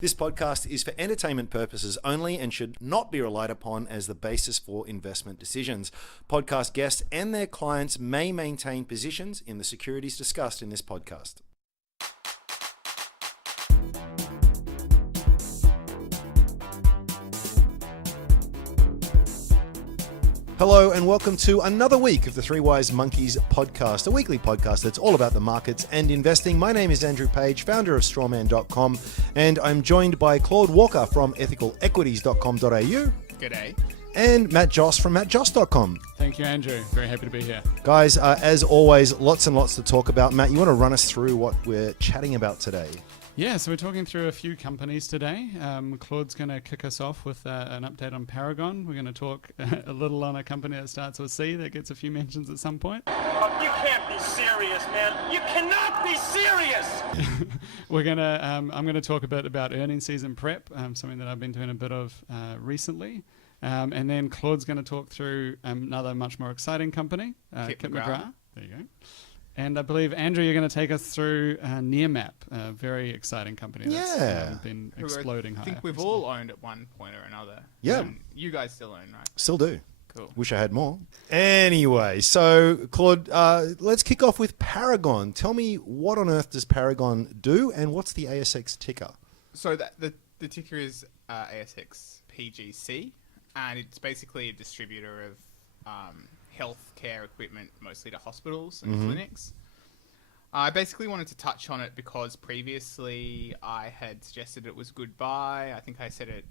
This podcast is for entertainment purposes only and should not be relied upon as the basis for investment decisions. Podcast guests and their clients may maintain positions in the securities discussed in this podcast. Hello and welcome to another week of the Three Wise Monkeys podcast, a weekly podcast that's all about the markets and investing. My name is Andrew Page, founder of strawman.com, and I'm joined by Claude Walker from ethicalequities.com.au. G'day. And Matt Joss from mattjoss.com. Thank you, Andrew. Very happy to be here. Guys, as always, lots and lots to talk about. Matt, you want to run us through what we're chatting about today? Yeah, so we're talking through a few companies today. Claude's going to kick us off with an update on Paragon. We're going to talk a little on a company that starts with C that gets a few mentions at some point. Oh, you can't be serious, man. You cannot be serious. I'm going to talk a bit about earnings season prep, something that I've been doing a bit of recently. And then Claude's going to talk through another much more exciting company, Kip McGrath. There you go. And I believe, Andrew, you're going to take us through Nearmap, a very exciting company that's been exploding higher. I think we've all owned at one point or another. Yeah. You guys still own, right? Still do. Cool. Wish I had more. Anyway, so Claude, let's kick off with Paragon. Tell me, what on earth does Paragon do, and what's the ASX ticker? So the ticker is ASX PGC, and it's basically a distributor of healthcare equipment, mostly to hospitals and clinics. I basically wanted to touch on it because previously I had suggested it was good buy. I think I said it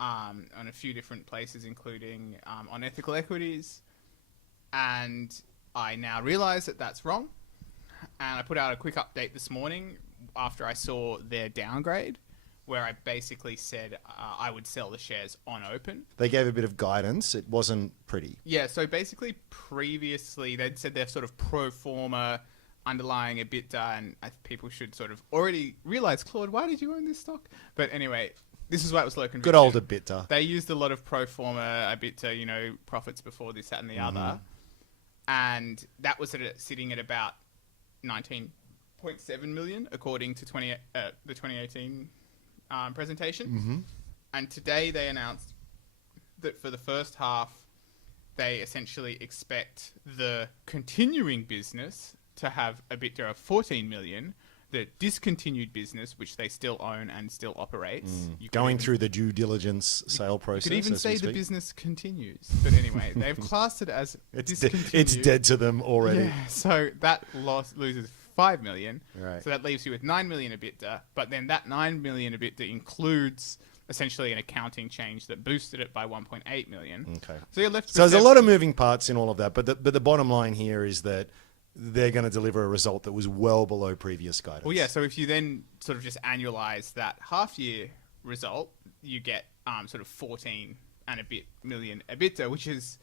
on a few different places, including on Ethical Equities, and I now realise that that's wrong. And I put out a quick update this morning after I saw their downgrade, where I basically said I would sell the shares on open. They gave a bit of guidance. It wasn't pretty. Yeah, so basically previously they'd said they're sort of pro forma underlying EBITDA, and people should sort of already realise, Claude, why did you own this stock? But anyway, this is why it was low conviction. Good old EBITDA. They used a lot of pro forma EBITDA, profits before this, that and the other. And that was sitting at about 19.7 million according to the 2018 presentation. And today they announced that for the first half they essentially expect the continuing business to have a EBITDA of 14 million, the discontinued business, which they still own and still operates, Going through the due diligence sale process. You could even say the business continues, but anyway, they've classed it as discontinued. It's dead to them already. Yeah, so that loses 5 million. Right. So that leaves you with 9 million EBITDA, but then that 9 million EBITDA includes essentially an accounting change that boosted it by 1.8 million. Okay. So you're left with... So there's a lot of moving parts in all of that, but the bottom line here is that they're going to deliver a result that was well below previous guidance. Well, yeah, so if you then sort of just annualize that half-year result, you get sort of 14 and a bit million EBITDA, which is,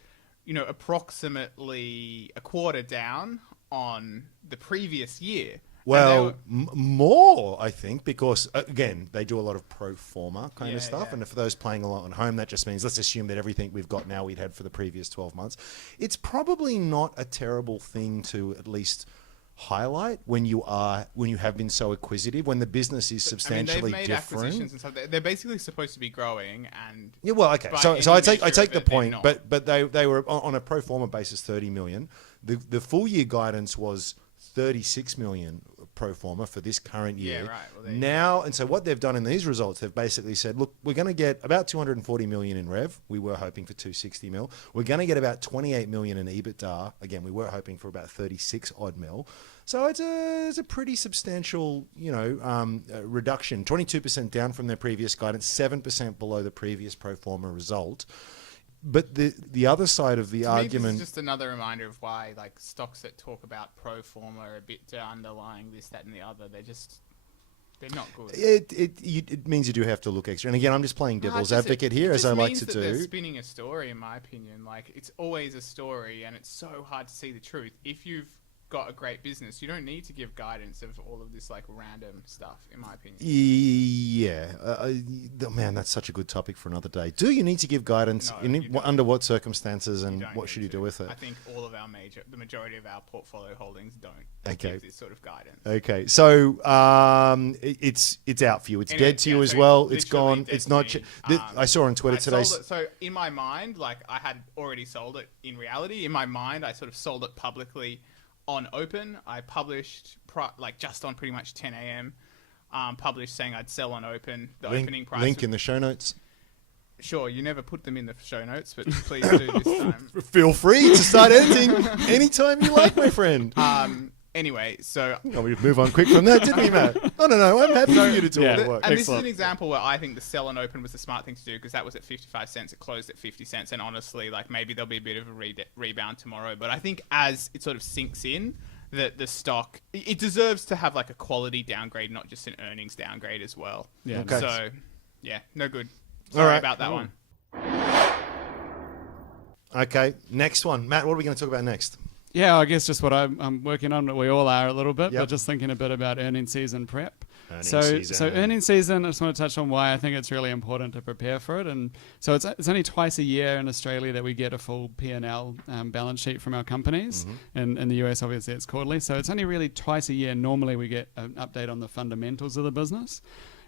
approximately a quarter down on the previous year. Well, more, I think, because, again, they do a lot of pro forma kind of stuff. Yeah. And for those playing along at home, that just means let's assume that everything we've got now we'd had for the previous 12 months. It's probably not a terrible thing to at least highlight when you have been so acquisitive, when the business is substantially they've made different. Acquisitions and stuff. They're basically supposed to be growing, and yeah, well, okay. So I take the point, but they were on a pro forma basis 30 million. The full year guidance was 36 million pro forma for this current year. Yeah, right. Well, so what they've done in these results, they've basically said, look, we're going to get about 240 million in rev. We were hoping for 260 mil. We're going to get about 28 million in EBITDA. Again, we were hoping for about 36 odd mil. So it's a pretty substantial, reduction. 22% down from their previous guidance, 7% below the previous pro forma result. But the other side of the argument... This is just another reminder of why stocks that talk about pro forma are a bit underlying this, that and the other. They're not good. It means you do have to look extra. And again, I'm just playing devil's advocate here, as I like to do. They're spinning a story, in my opinion. It's always a story, and it's so hard to see the truth. If you've got a great business, you don't need to give guidance of all of this random stuff, in my opinion. Yeah, man, that's such a good topic for another day. Do you need to give guidance? No, you don't. Under what circumstances, and don't what need should you to. do with it? I think all of the majority of our portfolio holdings don't Okay. give this sort of guidance. Okay, so it's out for you. It's Anyway, dead to you as so well. It's literally gone. dead It's to not. me. I saw on Twitter I today. sold it, so in my mind, like I had already sold it in reality. In my mind, I sort of sold it publicly on open. I published like just on pretty much 10 a.m. Published saying I'd sell on open. The opening price. Link in the show notes. Sure, you never put them in the show notes, but please do this time. Feel free to start editing anytime you like, my friend. Anyway, so Oh, we move on quick from that, didn't we, Matt? No, I'm happy for you to talk. Yeah. It works. and this is an Excellent. example where I think the sell and open was the smart thing to do because that was at 55 cents. It closed at 50 cents. And honestly, like maybe there'll be a bit of a rebound tomorrow. But I think as it sort of sinks in, that the stock, it deserves to have like a quality downgrade, not just an earnings downgrade as well. Yeah. Okay. So, yeah, no good. All Sorry right. about that one. Okay, next one. Matt, what are we going to talk about next? Yeah, I guess just what I'm working on, we all are a little bit, Yep. but just thinking a bit about earnings season prep. Earnings So season. earnings season, I just want to touch on why I think it's really important to prepare for it. And so it's only twice a year in Australia that we get a full P&L balance sheet from our companies. And in the US, obviously, it's quarterly. So it's only really twice a year. Normally, we get an update on the fundamentals of the business.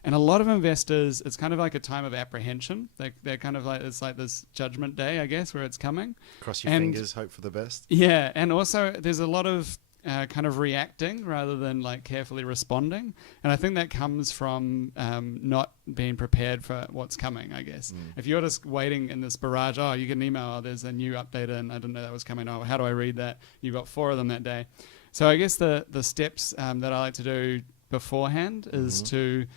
And a lot of investors, it's kind of like a time of apprehension. They're kind of like, it's like this judgment day, I guess, where it's coming. Cross your And- fingers, hope for the best. Yeah, and also there's a lot of kind of reacting rather than like carefully responding, and I think that comes from not being prepared for what's coming. I guess if you're just waiting in this barrage, oh, you get an email, oh, there's a new update, and I didn't know that was coming. Oh, how do I read that? You got 4 of them that day. So I guess the steps that I like to do beforehand is to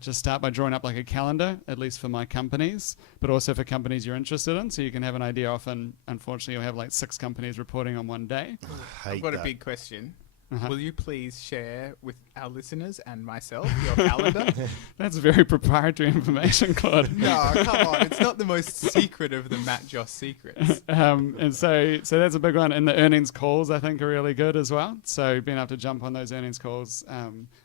just start by drawing up like a calendar, at least for my companies, but also for companies you're interested in. So you can have an idea. Often, unfortunately, you'll have like 6 companies reporting on one day. I've got a big question. Will you please share with our listeners and myself your calendar? That's very proprietary information, Claude. No, come on. It's not the most secret of the Matt Joss secrets. And so that's a big one. And the earnings calls, I think, are really good as well. So being able to jump on those earnings calls,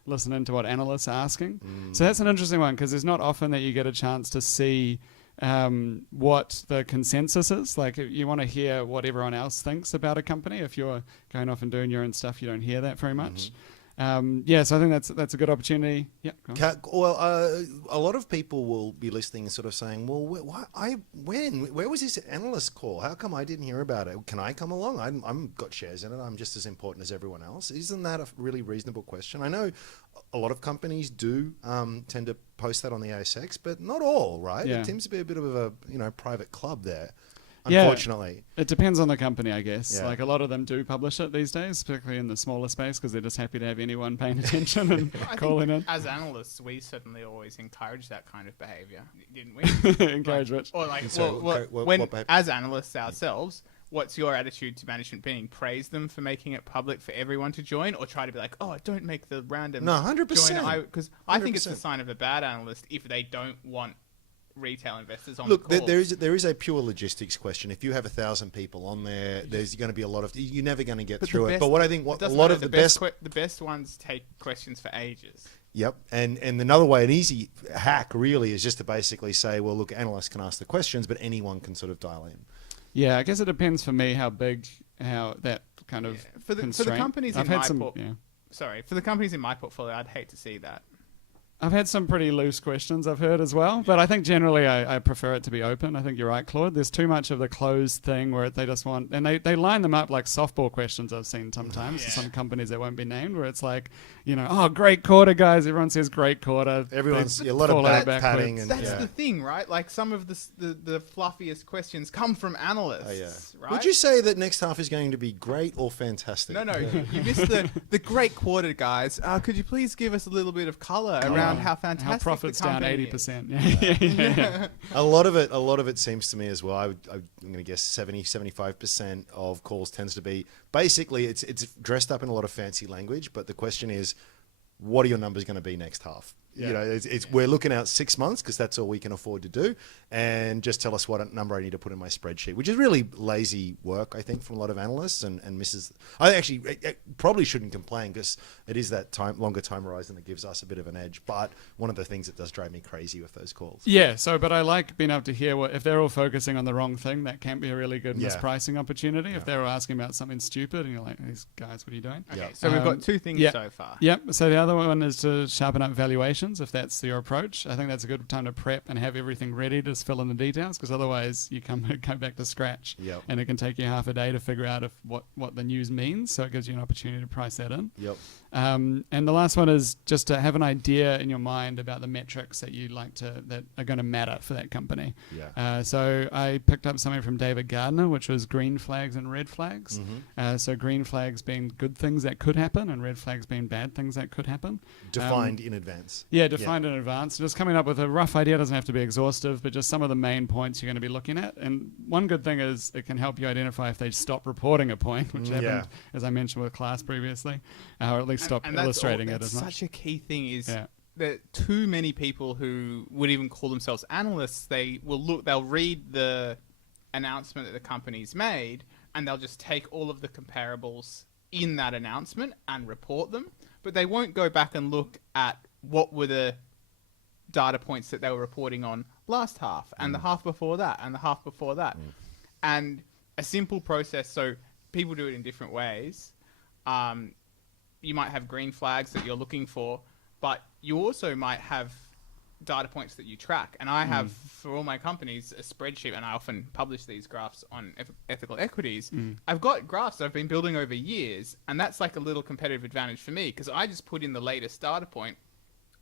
listening to what analysts are asking. So that's an interesting one because it's not often that you get a chance to see what the consensus is. Like you want to hear what everyone else thinks about a company. If you're going off and doing your own stuff, you don't hear that very much. So I think that's a good opportunity. Yeah. Go on. Well, a lot of people will be listening and sort of saying, well, where was this analyst call? How come I didn't hear about it? Can I come along? I'm got shares in it. I'm just as important as everyone else. Isn't that a really reasonable question? I know a lot of companies do tend to post that on the ASX, but not all, right? Yeah. It seems to be a bit of a private club there, Yeah. unfortunately. It depends on the company, I guess. Yeah. Like a lot of them do publish it these days, particularly in the smaller space, because they're just happy to have anyone paying attention and I calling think in. as analysts, we certainly always encourage that kind of behavior, didn't we? Encourage which. Or like, So, what when behavior? as analysts ourselves, what's your attitude to management being? Praise them for making it public for everyone to join, or try to be like, oh, don't make the random No, 100%. Because I think it's a 100%. sign of a bad analyst if they don't want retail investors on Look, the call. there is a pure logistics question. If you have 1,000 people on there, there's going to be a lot of. You're never going to get through it. But what I think, a lot of the best. The best ones take questions for ages. Yep, and another way, an easy hack really is just to basically say, well, look, analysts can ask the questions, but anyone can sort of dial in. Yeah, I guess it depends for me how that kind of For the constraint. companies I've in had my some, for the companies in my portfolio, I'd hate to see that. I've had some pretty loose questions I've heard as well, but I think generally I prefer it to be open. I think you're right, Claude. There's too much of the closed thing where they just want, and they line them up like softball questions I've seen sometimes Yeah. to some companies that won't be named, where it's like, oh, great quarter, guys. Everyone says great quarter. Everyone's They a lot of fall over back backwards. padding and That's yeah. the thing, right? Like some of the fluffiest questions come from analysts. Oh, yeah. Right? Would you say that next half is going to be great or fantastic? No, you missed the great quarter, guys. Could you please give us a little bit of color around how fantastic How profits the down company 80%. Yeah. A lot of it seems to me as well. I'm going to guess 75% of calls tends to be basically it's dressed up in a lot of fancy language, but the question is, what are your numbers going to be next half? You know, we're looking out 6 months because that's all we can afford to do, and just tell us what number I need to put in my spreadsheet, which is really lazy work, I think, from a lot of analysts and misses. I probably shouldn't complain because it is that longer time horizon that gives us a bit of an edge. But one of the things that does drive me crazy with those calls. Yeah. So, but I like being able to hear if they're all focusing on the wrong thing, that can be a really good mispricing opportunity. If they're all asking about something stupid and you're like, these guys, what are you doing? Okay, so we've got two things so far. Yep. So the other one is to sharpen up valuations, if that's your approach. I think that's a good time to prep and have everything ready to fill in the details, because otherwise you come back to scratch. Yep. And it can take you half a day to figure out what the news means. So it gives you an opportunity to price that in. Yep. And the last one is just to have an idea in your mind about the metrics that you'd like that are going to matter for that company. Yeah. So I picked up something from David Gardner, which was green flags and red flags. So green flags being good things that could happen, and red flags being bad things that could happen. Defined in advance. Yeah, defined in advance. Just coming up with a rough idea, doesn't have to be exhaustive, but just some of the main points you're going to be looking at. And one good thing is it can help you identify if they stop reporting a point, which happened, as I mentioned with class previously, or at least stop illustrating it as much. That's such a key thing is that too many people who would even call themselves analysts, they'll read the announcement that the company's made, and they'll just take all of the comparables in that announcement and report them, but they won't go back and look at what were the data points that they were reporting on last half, and the half before that, and the half before that. And a simple process, so people do it in different ways. You might have green flags that you're looking for, but you also might have data points that you track. And I have, for all my companies, a spreadsheet, and I often publish these graphs on ethical equities. I've got graphs I've been building over years, and that's like a little competitive advantage for me, because I just put in the latest data point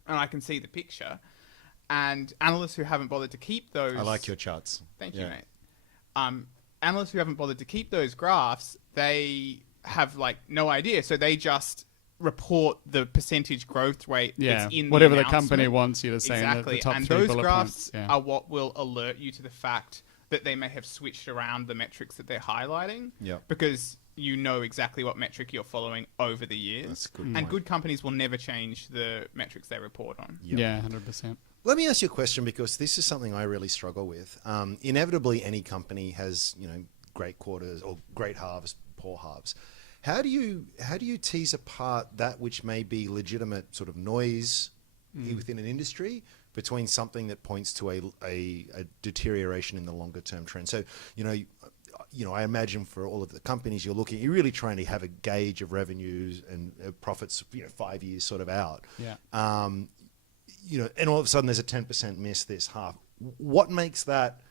and I can see the picture. And analysts who haven't bothered to keep those... I like your charts. Thank you, mate. Analysts who haven't bothered to keep those graphs, they have like no idea. So they just report the percentage growth rate that's in whatever the company wants you to say. Exactly. In the top and 3 those bullet graphs points. are what will alert you to the fact that they may have switched around the metrics that they're highlighting. Because you know exactly what metric you're following over the years. That's good. And good companies will never change the metrics they report on. Yeah, 100%. Let me ask you a question, because this is something I really struggle with. Inevitably, any company has, great quarters or great halves, poor halves. How do you tease apart that which may be legitimate sort of noise within an industry between something that points to a deterioration in the longer term trend? So, I imagine for all of the companies you're really trying to have a gauge of revenues and profits, 5 years sort of out. Yeah. And all of a sudden there's a 10% miss this half. What makes that?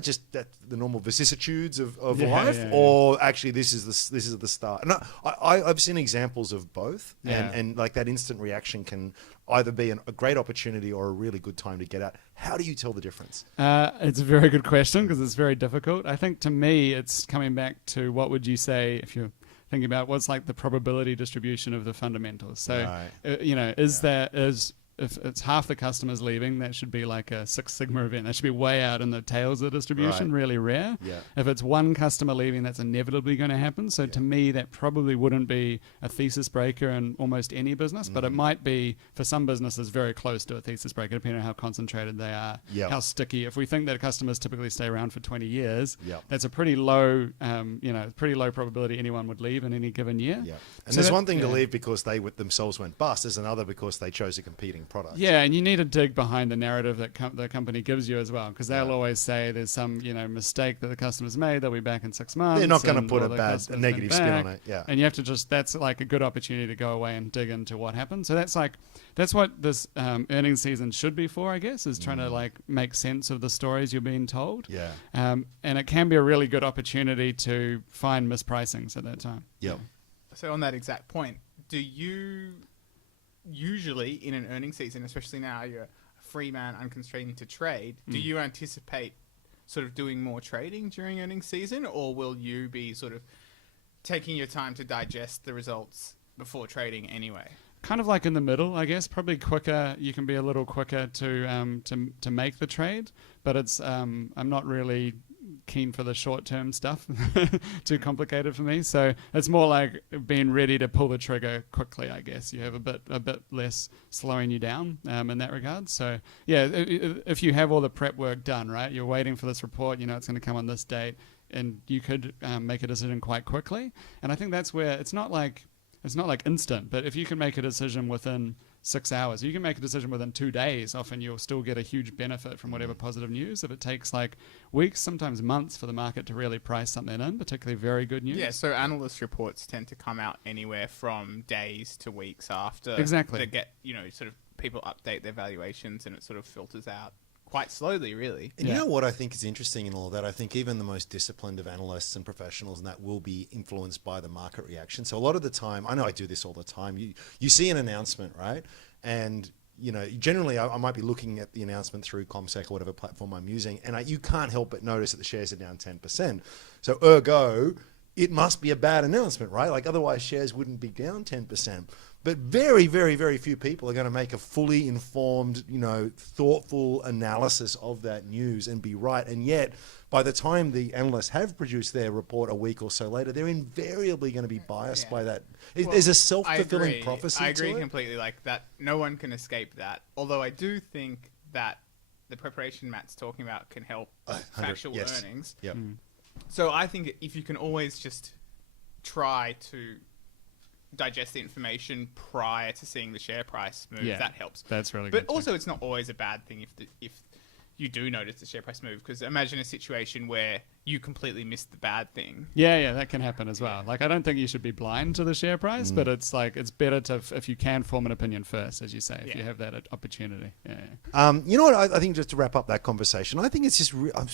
Just that the normal vicissitudes of life, or actually this is the start. And I've seen examples of both, and like that instant reaction can either be a great opportunity or a really good time to get out. How do you tell the difference? It's a very good question, because it's very difficult. I think to me, it's coming back to what would you say if you're thinking about what's like the probability distribution of the fundamentals. So, if it's half the customers leaving, that should be like a Six Sigma event. That should be way out in the tails of the distribution, really rare. Yeah. If it's one customer leaving, that's inevitably going to happen. So to me, that probably wouldn't be a thesis breaker in almost any business, but it might be for some businesses very close to a thesis breaker, depending on how concentrated they are, how sticky. If we think that customers typically stay around for 20 years, that's a pretty low, pretty low probability anyone would leave in any given year. Yeah. And so there's one thing to leave because they themselves went bust. There's another because they chose a competing product. Yeah, and you need to dig behind the narrative that the company gives you as well, because they'll always say there's some mistake that the customer's made. They'll be back in 6 months. They're not going to put a negative spin on it. Yeah, and you have to that's like a good opportunity to go away and dig into what happened. So that's what this earnings season should be for, I guess, is trying to like make sense of the stories you're being told. Yeah, and it can be a really good opportunity to find mispricings at that time. Yep. So on that exact point, do you usually in an earnings season, especially now you're a free man unconstrained to trade, do you anticipate sort of doing more trading during earnings season, or will you be sort of taking your time to digest the results before trading anyway? Kind of like in the middle, I guess. Probably quicker. You can be a little quicker to make the trade, but it's I'm not really keen for the short-term stuff. Too complicated for me. So it's more like being ready to pull the trigger quickly, I guess. You have a bit less slowing you down in that regard. So yeah, if you have all the prep work done, right, you're waiting for this report, you know it's going to come on this date, and you could make a decision quite quickly. And I think that's where it's not like instant, but if you can make a decision within 6 hours, you can make a decision within 2 days, often you'll still get a huge benefit from whatever positive news. If it takes like weeks, sometimes months for the market to really price something in, particularly very good news. Yeah, so analyst reports tend to come out anywhere from days to weeks after. Exactly. To get, sort of people update their valuations, and it sort of filters out quite slowly, really. And you know what I think is interesting in all of that? I think even the most disciplined of analysts and professionals and that will be influenced by the market reaction. So a lot of the time, I know I do this all the time, you see an announcement, right? And generally I might be looking at the announcement through ComSec or whatever platform I'm using, and you can't help but notice that the shares are down 10%. So ergo, it must be a bad announcement, right? Like otherwise shares wouldn't be down 10%. But very, very, very few people are going to make a fully informed, thoughtful analysis of that news and be right. And yet, by the time the analysts have produced their report a week or so later, they're invariably going to be biased by that. There's a self-fulfilling prophecy. I agree to it. completely. Like that, no one can escape that. Although I do think that the preparation Matt's talking about can help factual earnings. Yep. So I think if you can always just try to digest the information prior to seeing the share price move, that helps. That's really good. But also, it's not always a bad thing if you do notice the share price move, because imagine a situation where you completely missed the bad thing. Yeah, that can happen as well. Like, I don't think you should be blind to the share price, but it's like, it's better to, if you can form an opinion first, as you say, if you have that opportunity. You know what? I think just to wrap up that conversation, I think it's just, I'm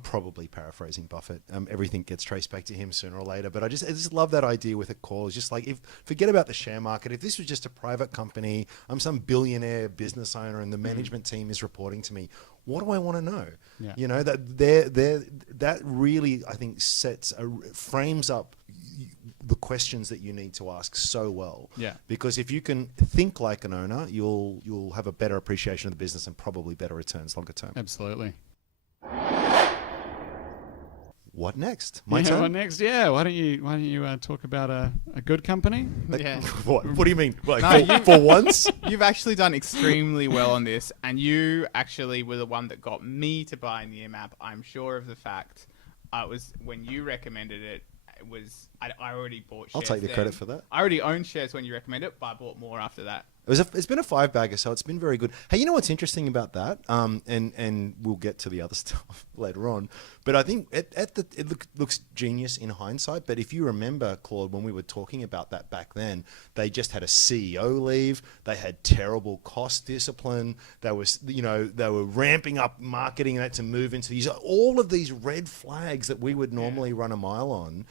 probably paraphrasing Buffett. Everything gets traced back to him sooner or later, but I just love that idea with a call. It's just like, forget about the share market. If this was just a private company, I'm some billionaire business owner and the management team is reporting to me, what do I want to know? Yeah. That really, I think, frames up the questions that you need to ask so well. Yeah. Because if you can think like an owner, you'll have a better appreciation of the business and probably better returns longer term. Absolutely. What next? My turn? What next? Yeah. Why don't you talk about a good company? What do you mean? Like, No, for once? You've actually done extremely well on this, and you actually were the one that got me to buy Nearmap. I'm sure of the fact. It was when you recommended it. I already bought shares. I'll take the credit for that. I already owned shares when you recommended it, but I bought more after that. It's been a 5-bagger, so it's been very good. Hey, you know what's interesting about that? And we'll get to the other stuff later on. But I think it looks genius in hindsight. But if you remember, Claude, when we were talking about that back then, they just had a CEO leave. They had terrible cost discipline. They were ramping up marketing that to move into these all of these red flags that we would normally run a mile on.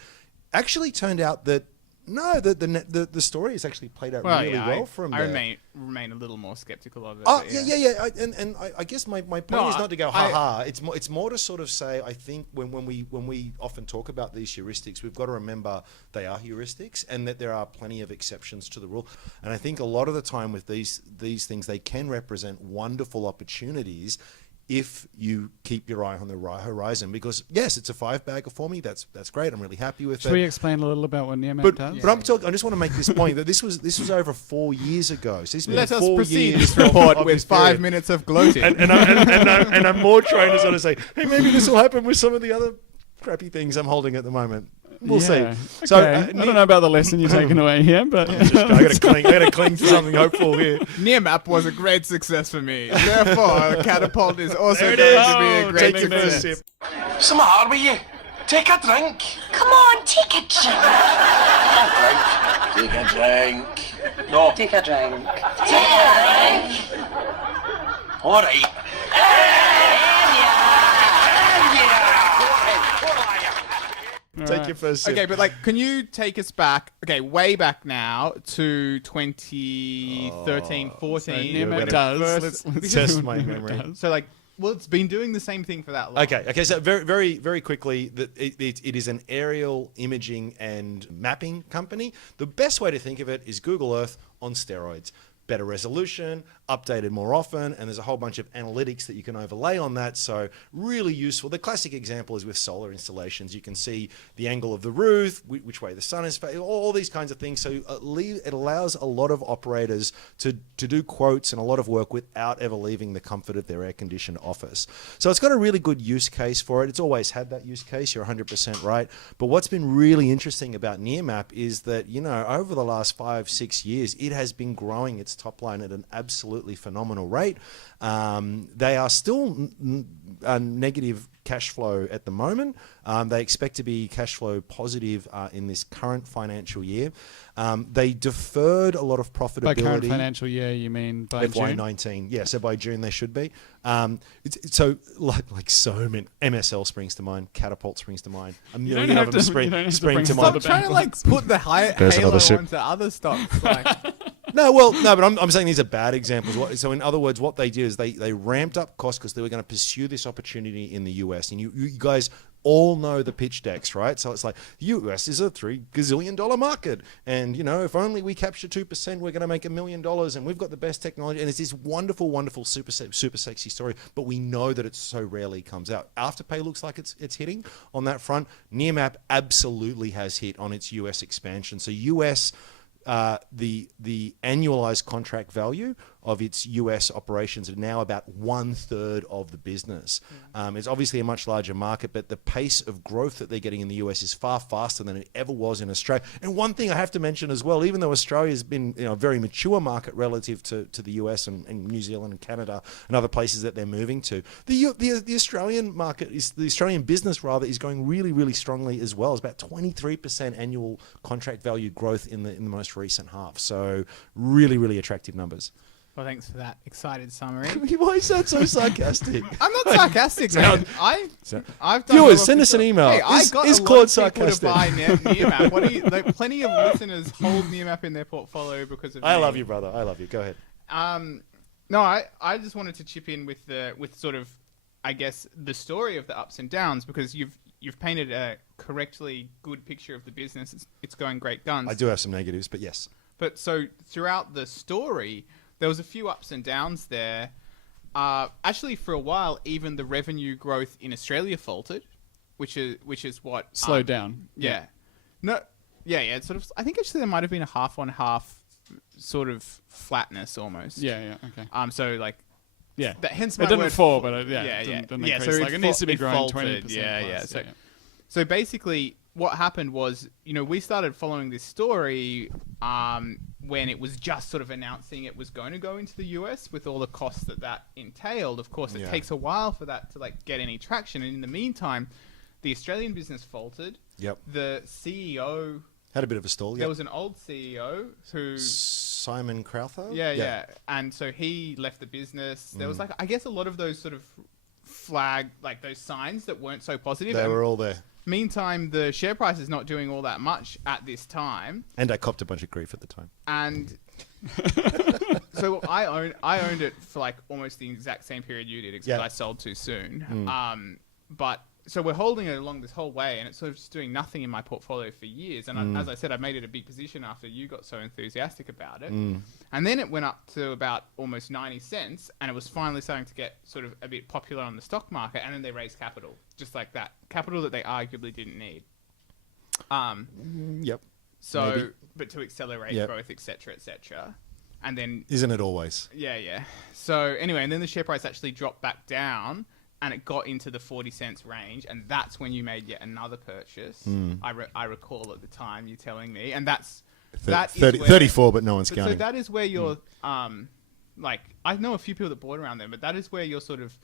Actually, turned out that. No, the story has actually played out really well from there. I remain a little more skeptical of it. Oh, yeah. I guess my point is not to go ha-ha. It's more to sort of say, I think when we often talk about these heuristics, we've got to remember they are heuristics and that there are plenty of exceptions to the rule. And I think a lot of the time with these things, they can represent wonderful opportunities if you keep your eye on the horizon, because yes, it's a 5-bagger for me. That's great. I'm really happy with it. Should we explain a little about what Nearmap does? But I just want to make this point that this was over 4 years ago. So let us proceed this report with 5 minutes of gloating. And I'm more trying to sort of say, hey, maybe this will happen with some of the other crappy things I'm holding at the moment. We'll see. Okay. So I don't know about the lesson you're taking away here, but I got to cling to something hopeful here. Nearmap was a great success for me. Therefore, Catapult is also going to be a great success. What's the matter with you? Take a drink. Come on, take a drink. Take a drink. No. Take a drink. Take a drink. All right. Take your first sip. Okay, but can you take us back? Okay, way back now to 2013, 14. Nearmap does. Let's test my memory. So it's been doing the same thing for that long. Okay. So very, very, very quickly, it is an aerial imaging and mapping company. The best way to think of it is Google Earth on steroids. better resolution, updated more often, and there's a whole bunch of analytics that you can overlay on that. So really useful. The classic example is with solar installations. You can see the angle of the roof, which way the sun is facing, all these kinds of things. So it allows a lot of operators to do quotes and a lot of work without ever leaving the comfort of their air-conditioned office. So it's got a really good use case for it. It's always had that use case. You're 100% right. But what's been really interesting about Nearmap is that, over the last 5-6 years, it has been growing its top line at an absolutely phenomenal rate. They are still negative cash flow at the moment. They expect to be cash flow positive in this current financial year. They deferred a lot of profitability. By current financial year, you mean by June? FY19. Yeah, so by June they should be. So like so many, MSL springs to mind, Catapult springs to mind, a million of them spring to mind. Stop trying to put the halo onto other stocks. No, but I'm saying these are bad examples. So in other words, what they did is they ramped up costs because they were going to pursue this opportunity in the US. And you guys all know the pitch decks, right? So it's like, the US is a $3 gazillion market. And, if only we capture 2%, we're going to make $1 million. And we've got the best technology. And it's this wonderful, wonderful, super sexy story. But we know that it so rarely comes out. Afterpay looks like it's hitting on that front. Nearmap absolutely has hit on its US expansion. So US... the annualized contract value of its US operations are now about 1/3 of the business. It's obviously a much larger market, but the pace of growth that they're getting in the US is far faster than it ever was in Australia. And one thing I have to mention as well, even though Australia has been a very mature market relative to the US and New Zealand and Canada and other places that they're moving to, the Australian market the Australian business rather is going really, really strongly as well. It's about 23% annual contract value growth in the most recent half. So really, really attractive numbers. Well, thanks for that excited summary. Why is that so sarcastic? I'm not sarcastic, man. I've done Viewers, send us an email. Hey, Is Claude sarcastic? To buy Nearmap. Plenty of listeners hold Nearmap in their portfolio because of. I love you, brother. I love you. Go ahead. No, I just wanted to chip in with sort of, I guess, the story of the ups and downs, because you've painted a correctly good picture of the business. It's going great guns. I do have some negatives, but yes. But so throughout the story, there was a few ups and downs there. Actually, for a while, even the revenue growth in Australia faltered, which is what slowed down. Yeah. No. Yeah. It's sort of. I think actually there might have been a half-on-half sort of flatness almost. Yeah. Okay. So like. Yeah. Hence my it didn't word fall, but didn't increase. So it needs to be growing 20%. Yeah. Plus, So basically, what happened was, we started following this story when it was just sort of announcing it was going to go into the US with all the costs that entailed. Of course, it takes a while for that to get any traction. And in the meantime, the Australian business faltered. Yep. The CEO had a bit of a stall. There was an old CEO who Simon Crowther. Yeah. And so he left the business. There was I guess a lot of those sort of those signs that weren't so positive. They were all there. Meantime, the share price is not doing all that much at this time. And I copped a bunch of grief at the time. And so I owned it for almost the exact same period you did, except I sold too soon. But so we're holding it along this whole way, and it's sort of just doing nothing in my portfolio for years. And as I said, I made it a big position after you got so enthusiastic about it. And then it went up to about almost 90 cents, and it was finally starting to get sort of a bit popular on the stock market. And then they raised capital, just like that. Capital that they arguably didn't need. Yep. So, maybe. But to accelerate growth, etc., etc. And then... Isn't it always? Yeah. So anyway, and then the share price actually dropped back down, and it got into the 40 cents range, and that's when you made yet another purchase. I recall at the time you telling me, and that's... 34, but no one's counting. So that is where you're... I know a few people that bought around them, but that is where you're sort of...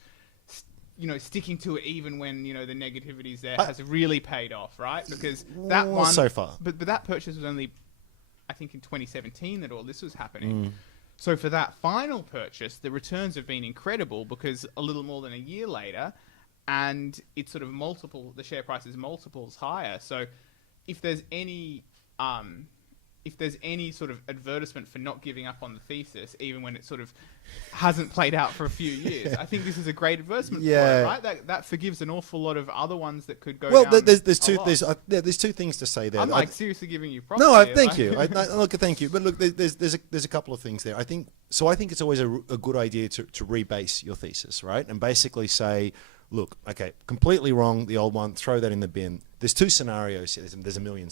sticking to it even when, the negativity's there has really paid off, right? Because that one... So far. But that purchase was only, I think, in 2017 that all this was happening. So for that final purchase, the returns have been incredible, because a little more than a year later, and it's sort of the share price is multiples higher. So if there's any if there's any sort of advertisement for not giving up on the thesis, even when it sort of hasn't played out for a few years, I think this is a great advertisement for it, right? That forgives an awful lot of other ones that could go down. There's two things to say there. I'm like seriously giving you props. No, here, thank you. Look, thank you. But look, there's a couple of things there. I think it's always a good idea to rebase your thesis, right? And basically say, look, okay, completely wrong, the old one, throw that in the bin. There's two scenarios here. There's a million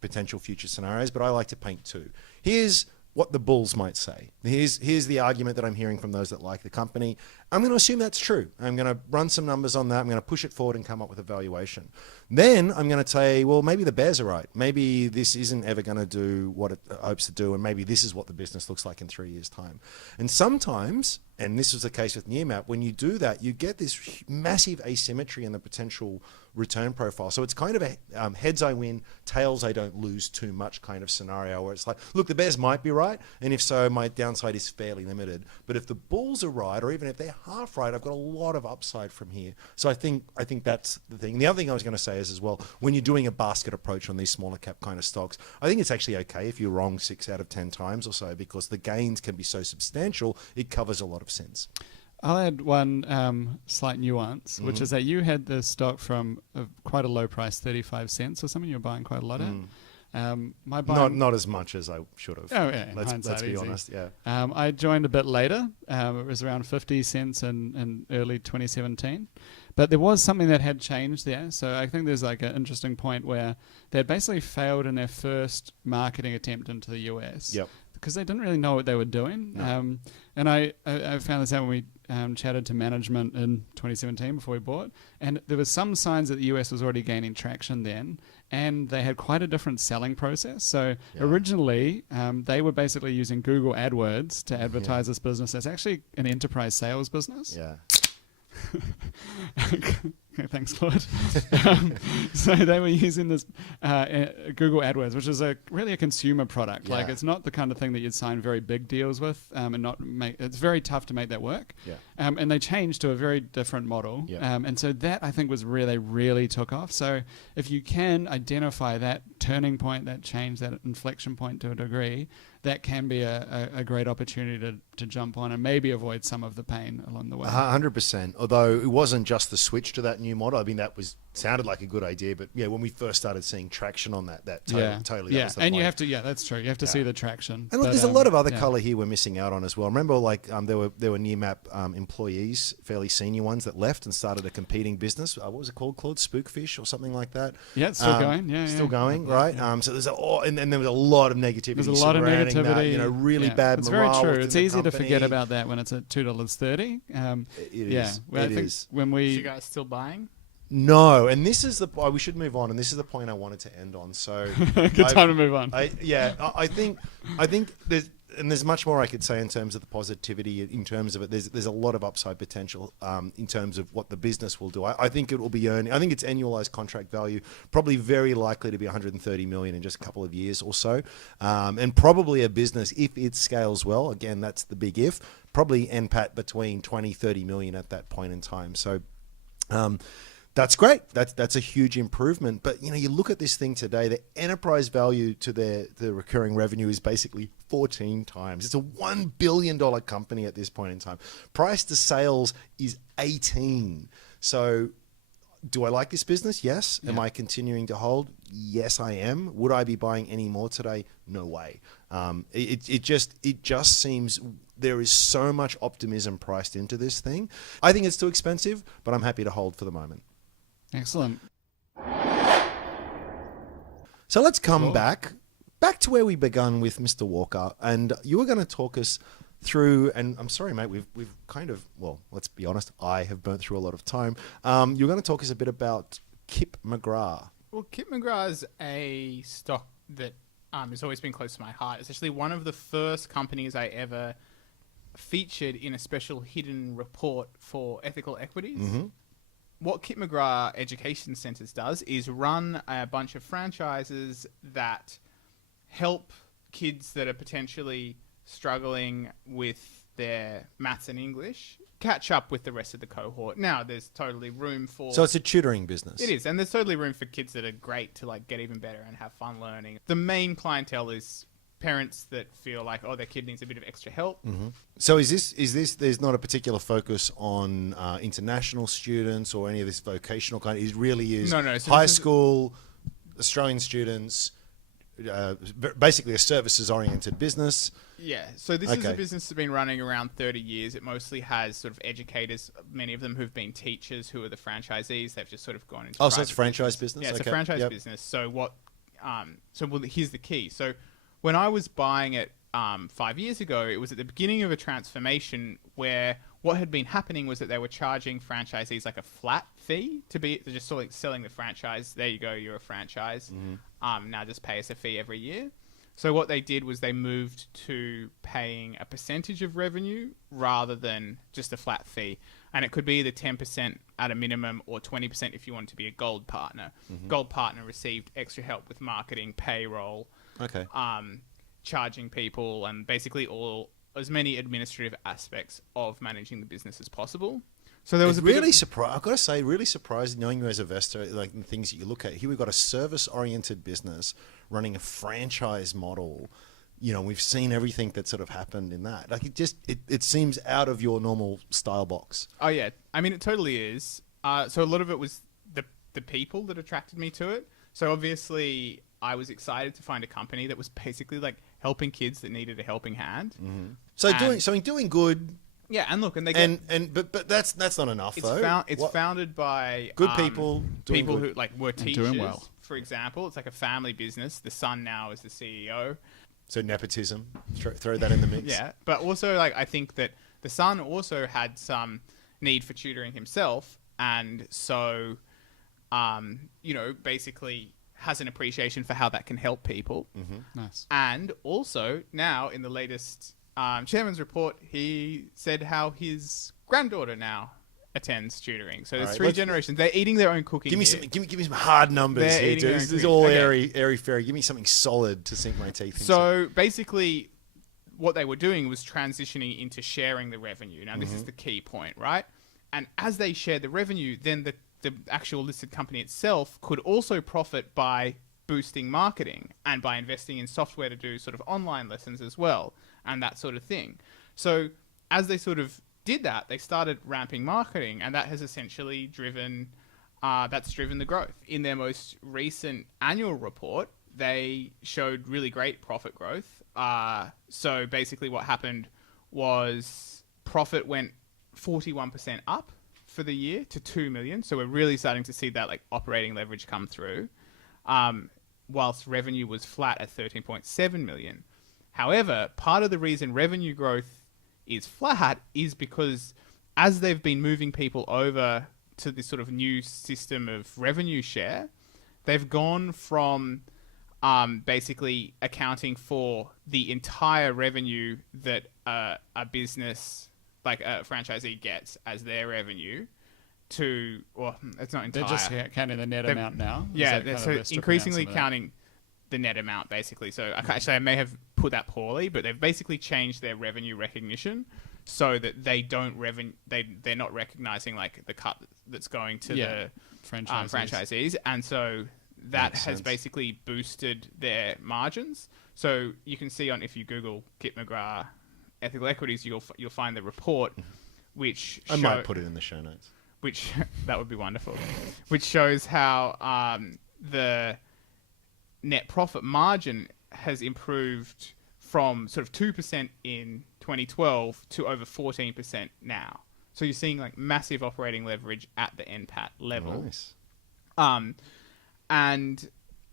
potential future scenarios, but I like to paint two. Here's what the bulls might say. Here's the argument that I'm hearing from those that like the company. I'm going to assume that's true. I'm going to run some numbers on that. I'm going to push it forward and come up with a valuation. Then I'm going to say, well, maybe the bears are right. Maybe this isn't ever going to do what it hopes to do, and maybe this is what the business looks like in 3 years' time. And sometimes, and this was the case with Nearmap, when you do that, you get this massive asymmetry in the potential return profile. So it's kind of a heads I win, tails I don't lose too much kind of scenario, where it's like, look, the bears might be right, and if so, my downside is fairly limited. But if the bulls are right, or even if they're half right, I've got a lot of upside from here. So I think that's the thing. The other thing I was going to say is, as well, when you're doing a basket approach on these smaller cap kind of stocks, I think it's actually okay if you're wrong 6 out of 10 times or so, because the gains can be so substantial, it covers a lot of sins. I'll add one slight nuance, which is that you had the stock from quite a low price, 35 cents or something. You're buying quite a lot at. My buying not as much as I should have. Oh yeah, let's be honest. Yeah. I joined a bit later. It was around 50 cents in early 2017. But there was something that had changed there. So I think there's like an interesting point where they had basically failed in their first marketing attempt into the US. Yep. Because they didn't really know what they were doing. No. And I found this out when we chatted to management in 2017 before we bought. And there was some signs that the US was already gaining traction then. And they had quite a different selling process. So originally, they were basically using Google AdWords to advertise this business as actually an enterprise sales business. Yeah. Okay, thanks, Claude. So they were using this Google AdWords, which is really a consumer product. Yeah. Like, it's not the kind of thing that you'd sign very big deals with, and not make. It's very tough to make that work. Yeah. And they changed to a very different model. Yeah. And so that, I think, was where they really took off. So if you can identify that turning point, that change, that inflection point to a degree, that can be a great opportunity to jump on and maybe avoid some of the pain along the way. 100%. Although it wasn't just the switch to that new model. I mean, sounded like a good idea, but yeah, when we first started seeing traction on that totally. Yeah, that was the and point. you have to. Yeah, that's true. You have to see the traction. And look, there's a lot of other color here we're missing out on as well. Remember, like there were Nearmap employees, fairly senior ones, that left and started a competing business. What was it called, Claude? Spookfish or something like that. Yeah, it's still going. Yeah, still going, right? So there's and there was a lot of negativity. There's a lot of negativity. That, really bad it's morale. It's very true. It's easy to forget about that when it's at $2.30. It is. Well, I think when we. Is you guys still buying? No, and this is we should move on, and this is the point I wanted to end on. So good time to move on. I think there's much more I could say in terms of the positivity. In terms of it, there's a lot of upside potential in terms of what the business will do. I think it will be earning. I think its annualized contract value probably very likely to be 130 million in just a couple of years or so, and probably a business, if it scales well. Again, that's the big if. Probably NPAT between 20-30 million at that point in time. So. That's great. That's a huge improvement. But you look at this thing today. The enterprise value to the recurring revenue is basically 14 times. It's a $1 billion company at this point in time. Price to sales is 18. So, do I like this business? Yes. Yeah. Am I continuing to hold? Yes, I am. Would I be buying any more today? No way. It just seems there is so much optimism priced into this thing. I think it's too expensive, but I'm happy to hold for the moment. Excellent. So let's come back to where we begun with Mr. Walker, and you were going to talk us through. And I'm sorry, mate, we've kind of, well, let's be honest, I have burnt through a lot of time. You're going to talk us a bit about Kip McGrath. Well, Kip McGrath is a stock that has always been close to my heart. It's actually one of the first companies I ever featured in a special hidden report for ethical equities. Mm-hmm. What Kip McGrath Education Centres does is run a bunch of franchises that help kids that are potentially struggling with their maths and English catch up with the rest of the cohort. Now there's totally room for... So it's a tutoring business. It is, and there's totally room for kids that are great to like get even better and have fun learning. The main clientele is parents that feel like, oh, their kid needs a bit of extra help. Mm-hmm. So is this there's not a particular focus on international students or any of this vocational kind? It really is No, so high school Australian students, basically a services-oriented business. Yeah, so this is a business that's been running around 30 years. It mostly has sort of educators, many of them who've been teachers who are the franchisees. They've just sort of gone into so it's a franchise business? Yeah, it's a franchise business. So here's the key. So when I was buying it 5 years ago, it was at the beginning of a transformation where what had been happening was that they were charging franchisees like a flat fee to just sort of selling the franchise. There you go, you're a franchise. Now just pay us a fee every year. So what they did was they moved to paying a percentage of revenue rather than just a flat fee. And it could be either 10% at a minimum or 20% if you want to be a gold partner. Gold partner received extra help with marketing, payroll, charging people, and basically as many administrative aspects of managing the business as possible. So there was I've got to say, really surprised knowing you as a investor, like the things that you look at. Here we've got a service-oriented business running a franchise model. You know, we've seen everything that sort of happened in that. Like it seems out of your normal style box. Oh yeah, I mean it totally is. So a lot of it was the people that attracted me to it. So obviously I was excited to find a company that was basically like helping kids that needed a helping hand. So doing good. Yeah, and look, and they get but that's not enough though. It's founded by good people, who like were teachers. Doing well. For example, it's like a family business. The son now is the CEO. So nepotism, throw that in the mix. Yeah, but also like I think that the son also had some need for tutoring himself, and so basically has an appreciation for how that can help people. Nice. And also now in the latest chairman's report, he said how his granddaughter now attends tutoring. So there's 3 generations. They're eating their own cooking. Give me some hard numbers here, dude. This is all airy fairy. Give me something solid to sink my teeth into. So basically, what they were doing was transitioning into sharing the revenue. Now, this is the key point, right? And as they shared the revenue, then the actual listed company itself could also profit by boosting marketing and by investing in software to do sort of online lessons as well and that sort of thing. So as they sort of did that, they started ramping marketing, and that has essentially driven the growth. In their most recent annual report, they showed really great profit growth. So basically what happened was profit went 41% up for the year to 2 million. So we're really starting to see that like operating leverage come through, whilst revenue was flat at 13.7 million. However, part of the reason revenue growth is flat is because as they've been moving people over to this sort of new system of revenue share, they've gone from basically accounting for the entire revenue that a business like a franchisee gets as their revenue to, well, it's not entire. They're just counting the net amount now? Yeah, so increasingly counting the net amount, basically. So actually, I may have put that poorly, but they've basically changed their revenue recognition so that they don't they're not recognizing like the cut that's going to the franchisees, and so that has basically boosted their margins. So you can see if you Google Kip McGrath ethical equities, you'll find the report, which I might put it in the show notes. Which that would be wonderful. Which shows how the net profit margin has improved from sort of 2% in 2012 to over 14% now. So you're seeing like massive operating leverage at the NPAT level. Nice. And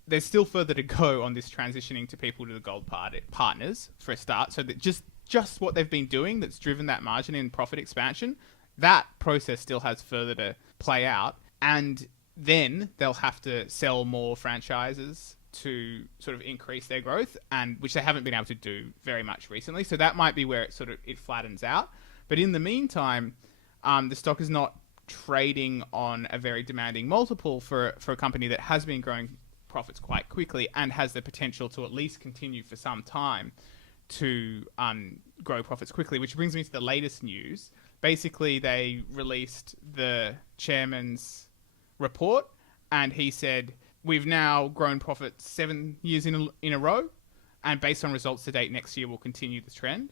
there's still further to go on this transitioning to people to the gold partners for a start. So that just what they've been doing that's driven that margin in profit expansion, that process still has further to play out. And then they'll have to sell more franchises to sort of increase their growth, and which they haven't been able to do very much recently. So that might be where it flattens out. But in the meantime, the stock is not trading on a very demanding multiple for a company that has been growing profits quite quickly and has the potential to at least continue for some time to grow profits quickly. Which brings me to the latest news. basically they released the chairman's report, and he said, we've now grown profit 7 years in a row, and based on results to date, next year we'll continue the trend.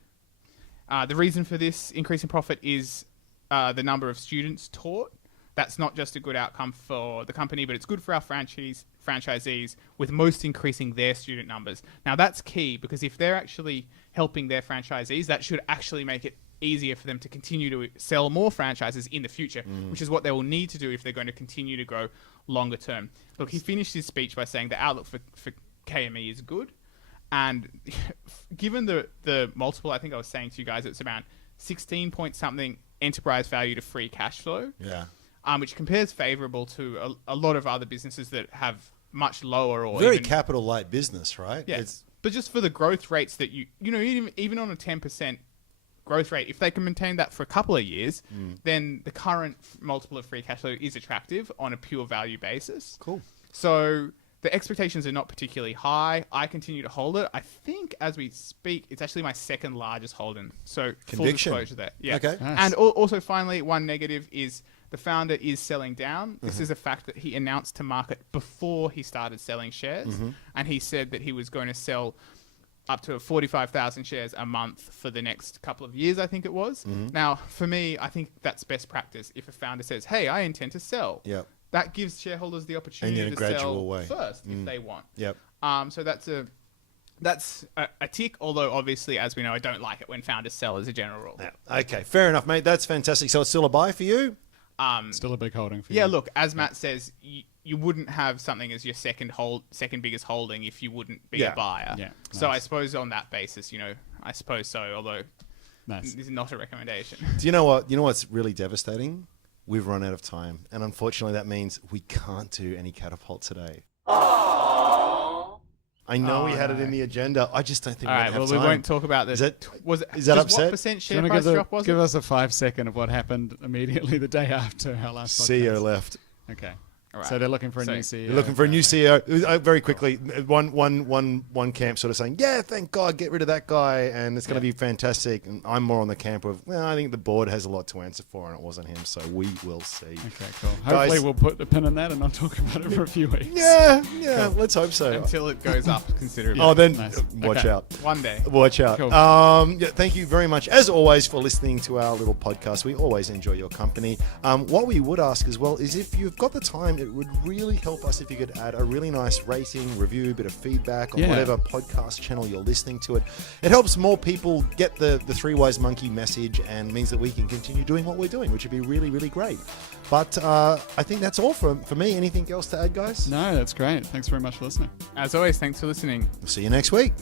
The reason for this increase in profit is the number of students taught. That's not just a good outcome for the company, but it's good for our franchisees, with most increasing their student numbers. Now, that's key, because if they're actually helping their franchisees, that should actually make it easier for them to continue to sell more franchises in the future, which is what they will need to do if they're going to continue to grow longer term. Look, he finished his speech by saying the outlook for KME is good. And given the multiple, I think I was saying to you guys, it's around 16 point something enterprise value to free cash flow. Yeah. Which compares favorable to a lot of other businesses that have much lower or Very even, capital light business, right? Yeah. But just for the growth rates that you know, even on a 10% growth rate, if they can maintain that for a couple of years, then the current multiple of free cash flow is attractive on a pure value basis. Cool. So the expectations are not particularly high. I continue to hold it. I think as we speak, it's actually my second largest holding. So full Conviction. disclosure there. Yeah. Okay. Nice. And also finally, one negative is the founder is selling down. This is a fact that he announced to market before he started selling shares. And he said that he was going to sell up to 45,000 shares a month for the next couple of years, I think it was. Now, for me, I think that's best practice. If a founder says, hey, I intend to sell, that gives shareholders the opportunity in a to gradual sell way. first if they want. Yep. So that's a tick, although obviously, as we know, I don't like it when founders sell as a general rule. Yeah. Okay, fair enough, mate. That's fantastic. So it's still a buy for you? Still a big holding for you. Yeah, look, as Matt says, you wouldn't have something as your second biggest holding if you wouldn't be a buyer. Yeah, So nice. I suppose on that basis, I suppose so, although Nice. this is not a recommendation. Do you know what? You know what's really devastating? We've run out of time. And unfortunately, that means we can't do any catapult today. I know we had it in the agenda. I just don't think All we're right, going to well, have we time. won't talk about this. Is that upset? What percent Do share you want price to drop was give it? us a 5-second of what happened immediately the day after our last CEO podcast? left. Okay. All right. So they're looking for a So new CEO. They're looking for a new CEO. Very quickly, one camp sort of saying, yeah, thank God, get rid of that guy, and it's going to be fantastic. And I'm more on the camp of, well, I think the board has a lot to answer for, and it wasn't him, so we will see. Okay, cool. Guys- Hopefully we'll put the pin in that and not talk about it for a few weeks. Yeah, let's hope so. Until it goes up considerably. Oh, then Nice. watch Okay. out. One day. Watch out. Cool. Thank you very much, as always, for listening to our little podcast. We always enjoy your company. What we would ask as well is if you've got the time, it would really help us if you could add a really nice rating, review, bit of feedback on whatever podcast channel you're listening to it. It helps more people get the Three Wise Monkey message and means that we can continue doing what we're doing, which would be really, really great. But I think that's all for me. Anything else to add, guys? No, that's great. Thanks very much for listening. As always, thanks for listening. See you next week.